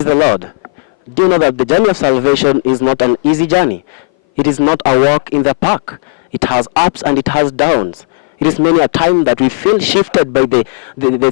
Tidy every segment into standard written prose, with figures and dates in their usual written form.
Praise the Lord. Do you know that the journey of salvation is not an easy journey? It is not a walk in the park. It has ups and it has downs. It is many a time that we feel shifted by the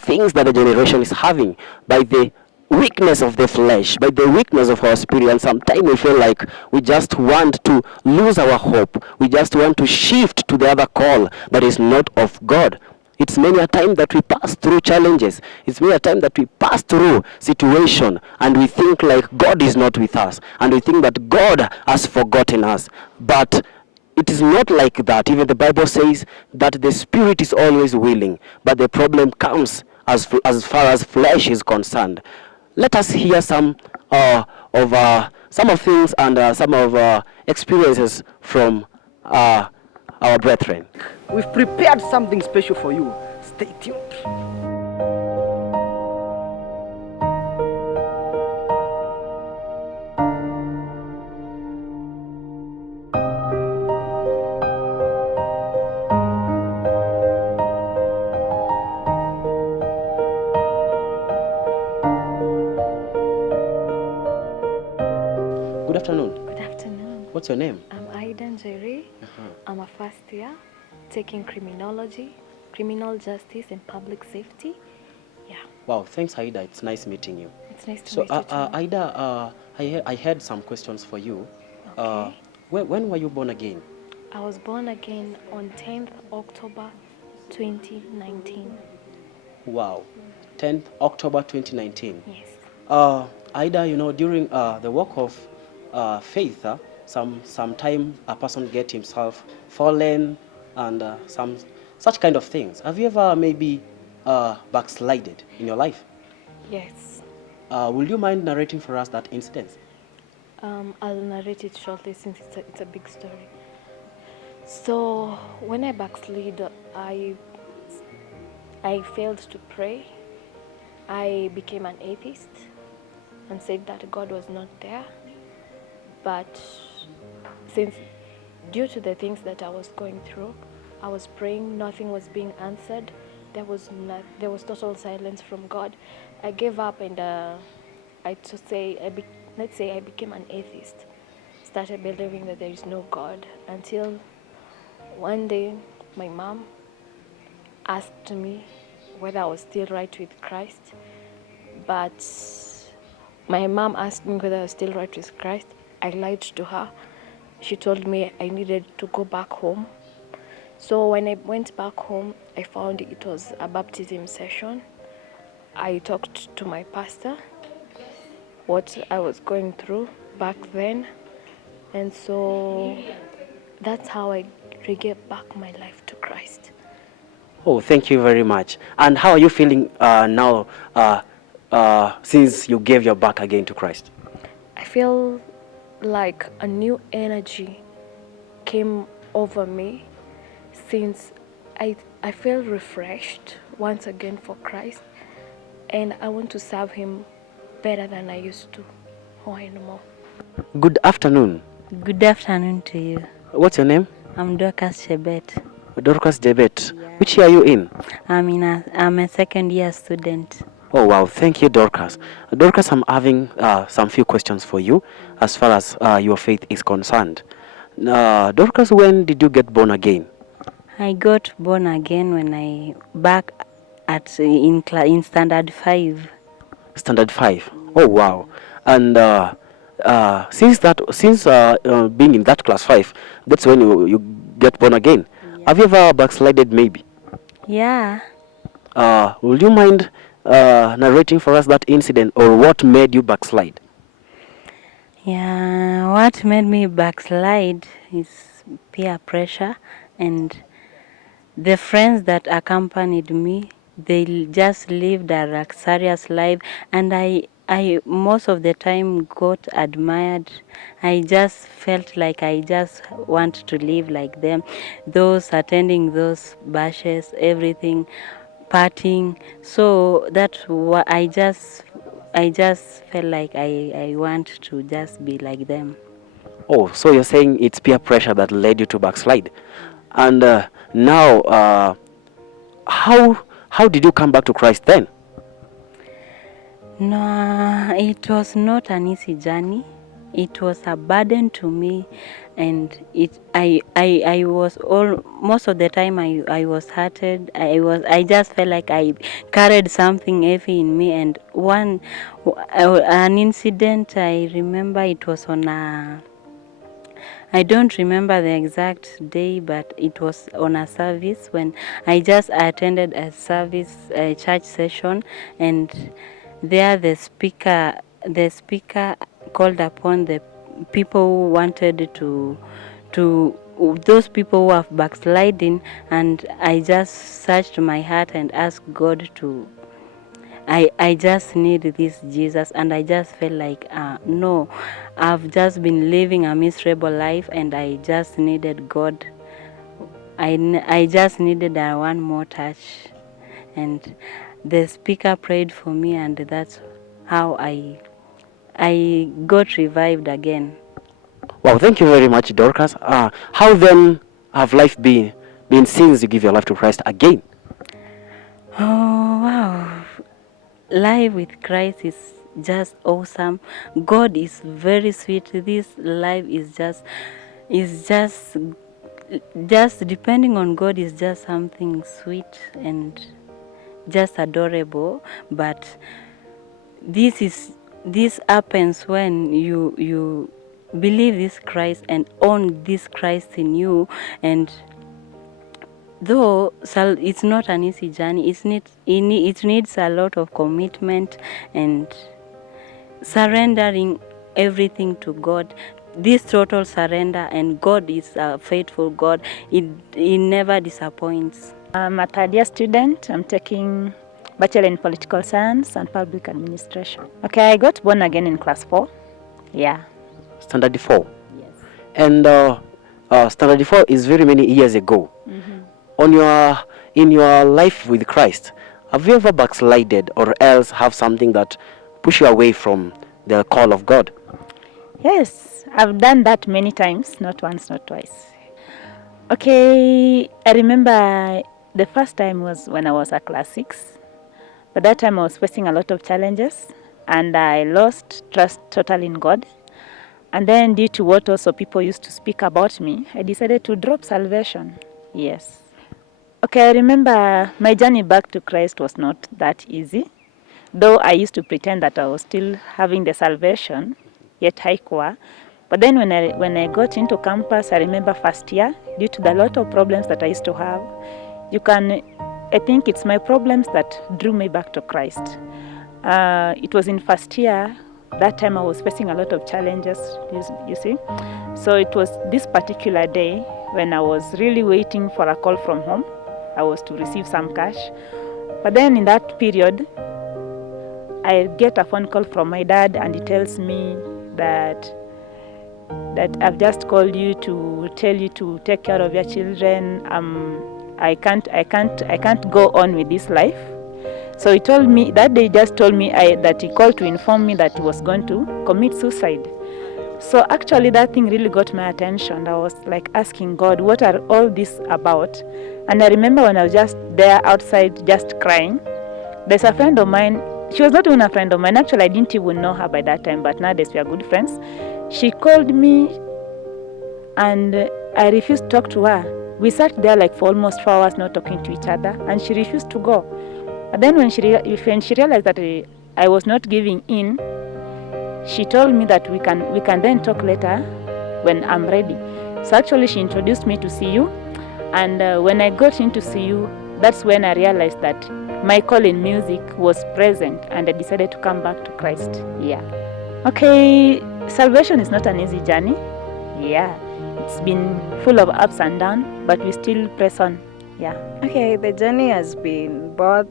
things that the generation is having, by the weakness of the flesh, by the weakness of our spirit, and sometimes we feel like we just want to lose our hope. We just want to shift to the other call that is not of God. It's many a time that we pass through challenges. It's many a time that we pass through situation and we think like God is not with us. And we think that God has forgotten us. But it is not like that. Even the Bible says that the spirit is always willing. But the problem comes as far as flesh is concerned. Let us hear some of things and some of experiences from our brethren. We've prepared something special for you. Stay tuned. Good afternoon. Good afternoon. What's your name? I'm Aidan Jerry. I'm a first year taking criminology, criminal justice and public safety. Yeah. Wow, thanks Aida. It's nice meeting you. It's nice to So meet you too. Aida, I had some questions for you. Okay. When were you born again? I was born again on 10th October 2019. Wow, 10th October 2019. Yes. Aida, you know, during the walk of faith, sometime a person get himself fallen and some such kind of things. Have you ever maybe backslided in your life? Yes. Will you mind narrating for us that incident? I'll narrate it shortly since it's a big story. So when I backslid, I failed to pray. I became an atheist and said that God was not there. But since due to the things that I was going through, I was praying, nothing was being answered. There was total silence from God. I gave up and let's say I became an atheist. Started believing that there is no God until one day my mom asked me whether I was still right with Christ. But my mom asked me whether I was still right with Christ. I lied to her. She told me I needed to go back home. So when I went back home, I found it was a baptism session. I talked to my pastor what I was going through back then. And so that's how I gave back my life to Christ. Oh, thank you very much. And how are you feeling now since you gave your back again to Christ? I feel like a new energy came over me since I feel refreshed once again for Christ, and I want to serve him better than I used to or anymore. Good afternoon. Good afternoon to you. What's your name? I'm Dorcas Chebet. Dorcas Jebet. Yeah. Which year are you in? I'm a second year student. Oh wow, thank you, Dorcas. Dorcas, I'm having some few questions for you as far as your faith is concerned. Dorcas, when did you get born again? I got born again when I back at in standard 5. Standard 5. Oh wow. And since being in that class 5, that's when you get born again. Yeah. Have you ever backslided maybe? Yeah. Would you mind narrating for us that incident or what made you backslide? Yeah, what made me backslide is peer pressure, and the friends that accompanied me, they just lived a luxurious life, and I most of the time got admired. I just felt like I just want to live like them. Those attending those bashes, everything, partying. So that's what I just felt like I want to just be like them. Oh, so you're saying it's peer pressure that led you to backslide. And now, how did you come back to Christ then? No, it was not an easy journey. It was a burden to me, and I was all most of the time I was hurted. I just felt like I carried something heavy in me. And an incident I remember, it was on a, I don't remember the exact day, but it was on a service when I just attended a church session, and there the speaker called upon the people who wanted to those people who have backsliding, and I just searched my heart and asked God to, I just need this Jesus. And I just felt like, no, I've just been living a miserable life, and I just needed God. I just needed one more touch. And the speaker prayed for me, and that's how I got revived again. Wow, thank you very much, Dorcas. How then have life been since you give your life to Christ again? Oh, wow. Life with Christ is just awesome. God is very sweet. This life is just depending on God is just something sweet and just adorable. But this happens when you believe this Christ and own this Christ in you. And though it's not an easy journey, it needs a lot of commitment and surrendering everything to God. This total surrender, and God is a faithful God. He never disappoints. I'm a third-year student. I'm taking Bachelor in Political Science and Public Administration. Okay, I got born again in class 4. Yeah. Standard 4. Yes. And Standard 4 is very many years ago. Mm-hmm. In your life with Christ, have you ever backslided or else have something that push you away from the call of God? Yes, I've done that many times, not once, not twice. Okay, I remember the first time was when I was at class 6. But that time I was facing a lot of challenges, and I lost trust totally in God. And then due to what also people used to speak about me, I decided to drop salvation. Yes. Okay, I remember my journey back to Christ was not that easy. Though I used to pretend that I was still having the salvation, yet haikuwa. But then when I got into campus, I remember first year, due to the lot of problems that I used to have, I think it's my problems that drew me back to Christ. It was in first year. That time I was facing a lot of challenges, you see. So it was this particular day when I was really waiting for a call from home. I was to receive some cash. But then in that period, I get a phone call from my dad, and he tells me that I've just called you to tell you to take care of your children. I can't go on with this life. So he told me that day, just told me that he called to inform me that he was going to commit suicide. So actually that thing really got my attention. I was like asking God, what are all this about? And I remember when I was just there outside just crying, there's a friend of mine. She was not even a friend of mine. Actually, I didn't even know her by that time, but nowadays we are good friends. She called me, and I refused to talk to her. We sat there like for almost 4 hours not talking to each other, and she refused to go. But then when she realized that I was not giving in, she told me that we can then talk later when I'm ready. So actually she introduced me to CU, and when I got into CU, that's when I realized that my call in music was present, and I decided to come back to Christ. Yeah. Okay, salvation is not an easy journey. Yeah, it's been full of ups and downs, but we still press on. Yeah. Okay, the journey has been both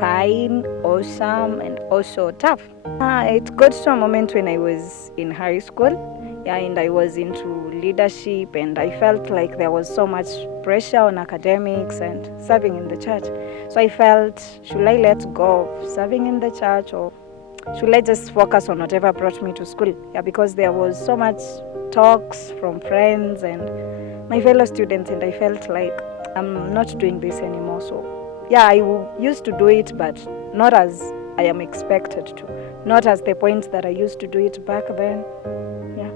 fine, awesome, and also tough. It got to a moment when I was in high school, and I was into leadership, and I felt like there was so much pressure on academics and serving in the church. So I felt, should I let go of serving in the church, or should I just focus on whatever brought me to school? Yeah, because there was so much talks from friends and my fellow students, and I felt like I'm not doing this anymore. So yeah, I used to do it, but not as I am expected to, not as the point that I used to do it back then. Yeah.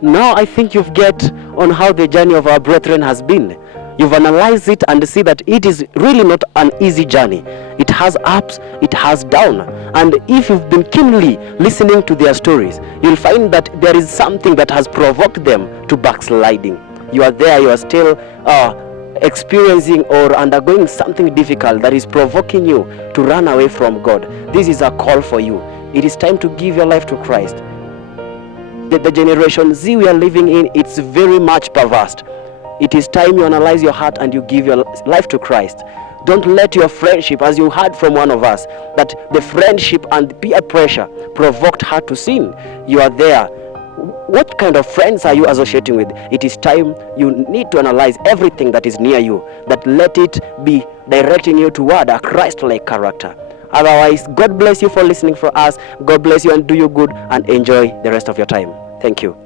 Now I think you've get on how the journey of our brethren has been. You've analyzed it and see that it is really not an easy journey. It has ups, it has down. And if you've been keenly listening to their stories, you'll find that there is something that has provoked them to backsliding. You are there, you are still experiencing or undergoing something difficult that is provoking you to run away from God. This is a call for you. It is time to give your life to Christ. The generation Z we are living in, it's very much perverse. It is time you analyze your heart and you give your life to Christ. Don't let your friendship, as you heard from one of us, that the friendship and peer pressure provoked her to sin. You are there. What kind of friends are you associating with? It is time you need to analyze everything that is near you, that let it be directing you toward a Christ-like character. Otherwise, God bless you for listening for us. God bless you and do you good and enjoy the rest of your time. Thank you.